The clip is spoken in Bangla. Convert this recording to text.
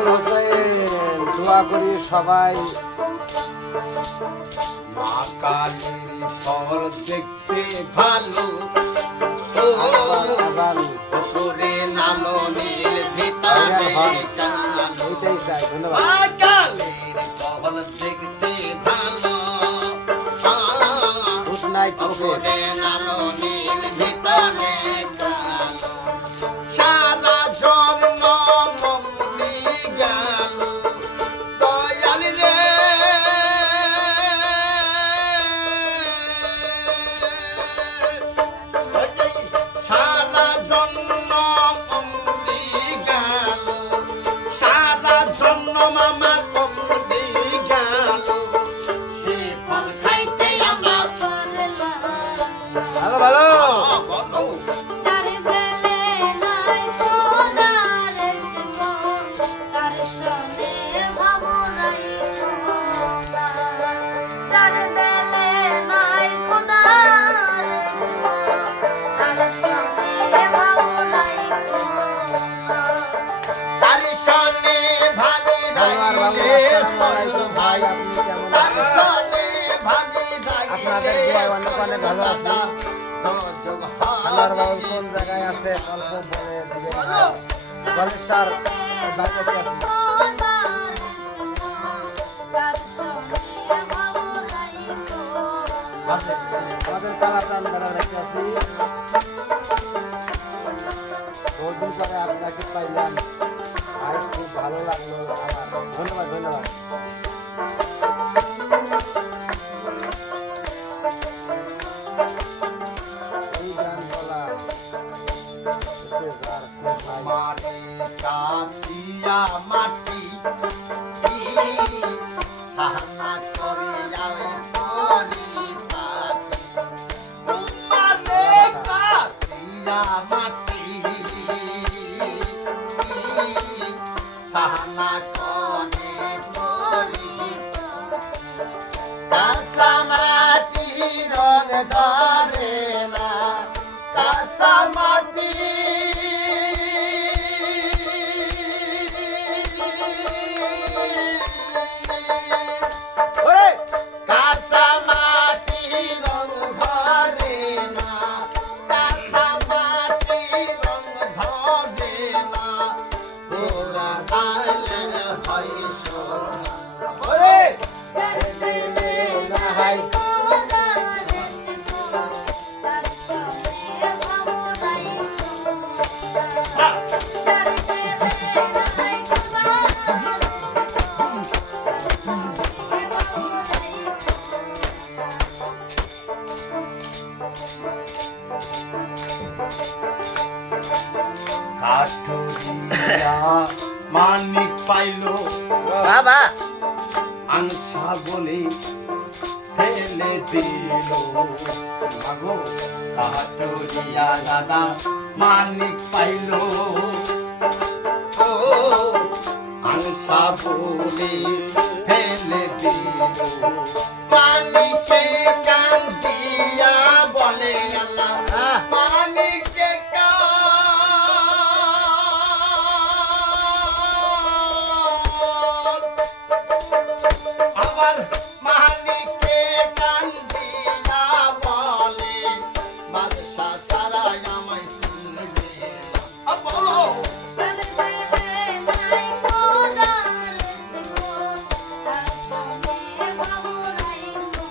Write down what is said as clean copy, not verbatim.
আবুল হোসেন দোয়া করি সবাই মা কালীর ফল দেখতে ভালো পুকুরে নালো নীল ভিতরে কালো এইটাই চাই ধন্যবাদ মা কালীর ফল দেখতে ভালো গুড নাইট পুকুরে নালো নীল ভিতরে কালো সারা জন্ম মম্মি গেল দয়াল রে সারা জন্ম মম্মি গেল সারা জন্ম মামা মম্মি গেল সে ফল খাইতে আমার ভালো ভালো বলো তার সনে ভাবি ভাগিলে সৈয়দ ভাই তার সনে ভাবি আপনাদের ভাগিলে দোয়ায় অনেক অনেক ভালো আছি আল্লাহর বাউল কোন জায়গায় আছে অল্প বলে দিবেন কলেজটার বাইরে আছে আমাদের কালাচান বেড়া রেখে আছি বহুদিন পরে আপনাকে পাইলাম আর খুব ভালো লাগলো আমার ধন্যবাদ ধন্যবাদ এই গান বলা মারে কাপিয়া মাটি সাহানা করে যাবে পরিপাটি মারে কাপিয়া মাটি সাহানা করে পরিপাটি কাঁচা মাটি রং ধরে না কাঁচা মাটি কাঁচা মাটি রং ধরে না কাঁচা মাটি রং ধরে না তোরা গালে হয় সোনা হাই কাঠুরিয়া মানিক পাইলো বাবা আংসা বলে ফেলে দিল মাগো কাঠুরিয়া দাদা মানিক পাইলো ও আংসা বলে ফেলে দিল মানিকে কান দিয়া বলে আল্লাহ মানিক